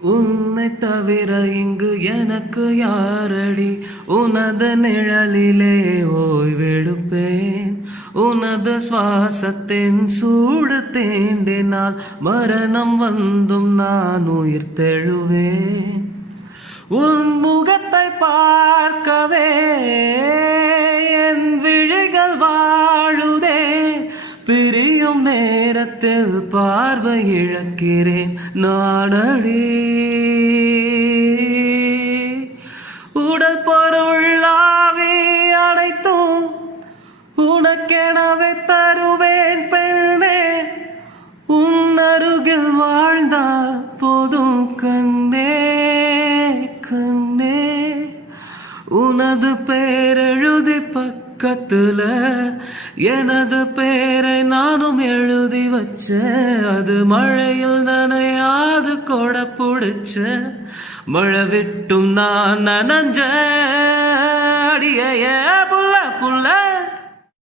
உன்னை தவிர இங்கு எனக்கு யாரடி? உனது நிழலிலே ஓய்வெடுப்பேன். உனது சுவாசத்தின் சூடு தீண்டினால் மரணம் வந்தும் நான் உயிர் தெழுவேன். உன் முகத்தை பார்க்கவே என் விழிகள் வாழுதே. பிரியும் நேரத்தில் பார்வை இழக்கிறேன் நாடடி. உடல் பொருளாவி அனைத்தும் உனக்கெனவே தருவேன் பெண்ணே. உன் அருகில் வாழ்ந்தால் போதும் கண்ணே கண்ணே. உனது பேரெழுதி பக்கத்துல எனது பேரை நானும் எழுதி வச்ச. அது மழையில் நனையாது கொடை பிடிச்ச. மழை விட்டும் நான் நனஞ்ச. அடிய புள்ள புள்ள